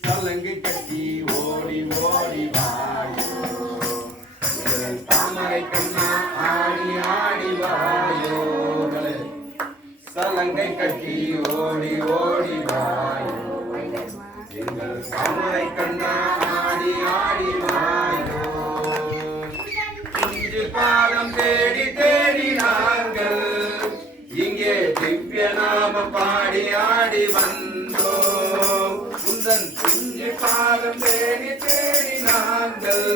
சலங்கை கட்டி ஓடி ஓடி வாயோ தாமரை கண்ணா ஆடி ஆடி வாயோ சலங்கை கட்டி ஓடி ஓடி வாயோ எங்கள் தாமரை கண்ணா ஆடி ஆடி வாயோ இன்று பாதம் தேடி தேடி நாங்கள் இங்கே திவ்ய நாம பாடி ஆடி வந்தோம் உந்தன் இன்று பாதம் தேடி தேடி நாங்கள்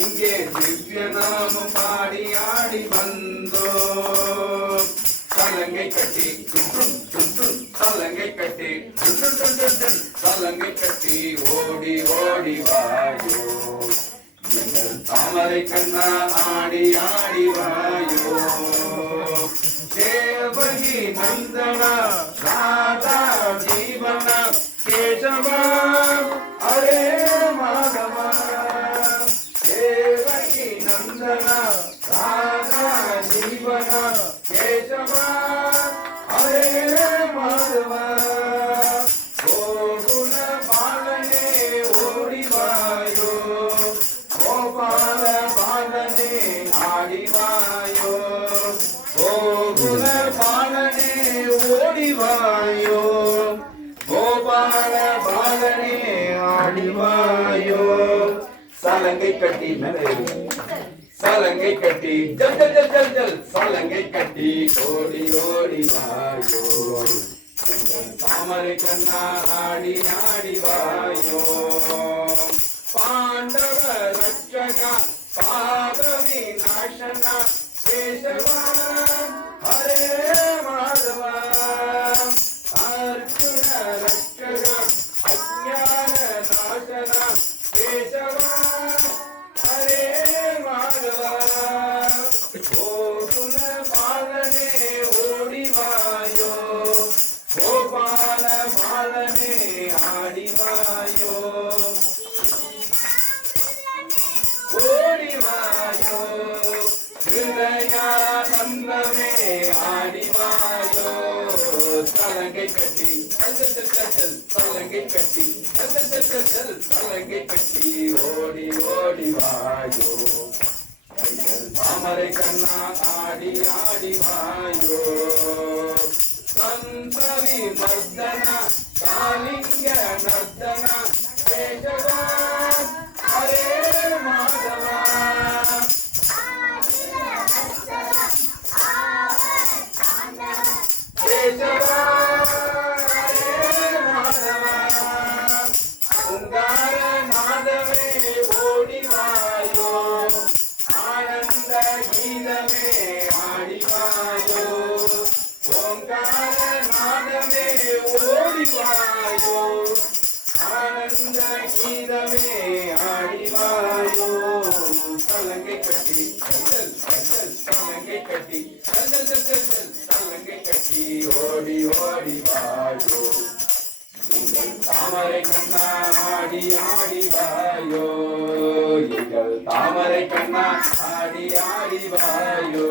இங்கே திவ்ய நாம பாடி ஆடி வந்தோம் சலங்கை கட்டி சலங்கை கட்டி சலங்கை கட்டி ஓடி ஓடி வாயோ எங்கள் தாமரை கண்ணா ஆடி ஆடி வாயோ தேவகி நந்தனா ராதா ஜீவனா கேசவா ஹரே மாதவா தேவகி நந்தனா ராதா ஜீவனா கேசவா ஹரே மாதவா கோகுல பாலனே ஓடி வாயோ கோபால பாலனே ஆடி வாயோ கோகுல பாலனே ஓடி வாயோ கோபால பாலனே ஆடி வாயோ சலங்கை கட்டி சலங்கை கட்டி ஜல் ஜல் ஜல் ஜல் ஜல் சலங்கை கட்டி ஓடி ஓடி வாயோ தாமரை கண்ணா ஆடி ஆடி வாயோ பாண்டவ ரட்சகா பாப விநாசனா கேசவா ஹரே மாதவா அர்ஜுன ரட்சகா அஜ்ஞான நாசனா கேசவா ஹரே மாதவா கோகுல பாலனே ஓடி வாயோ கோபால பாலனே ஆடி வாயோ ஓடி வாயோ ஹிருதயானந்தமே ஆடி வாயோ சலங்கை கட்டி சலங்கை கட்டி சலங்கை கட்டி ஓடி ஓடி வாயோ தாமரை கண்ணா ஆடி ஆடி வாயோ சந்தவி மர்தனா காலிங்க நர்தனா கேசவா ஹரே மாதவா கேசவா ஹரே மாதவா உங்கார மாதவே ஓடி வாயோ ஆனந்த கீதமே ஆடி வாயோ ஓங்கார நாதமே ஓடி வாயோ ஆனந்த கீதமே ஆடி வாயோ சலங்கை கட்டி சலங்கை கட்டி சலங்கை கட்டி ஓடி ஓடி வாயோ தாமரை கண்ணா ஆடி ஆடி வாயோ எங்கள் தாமரை கண்ணா ஆடி ஆடி வாயோ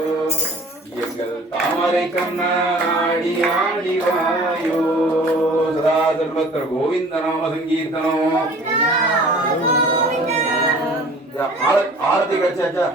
எங்கள் தாமரை கண்ணா ஆடி ஆடி வாயோ சதா சர்வத்திர கோவிந்த நாம சங்கீர்த்தனம் ஆரத்தி கிடைச்சாச்சா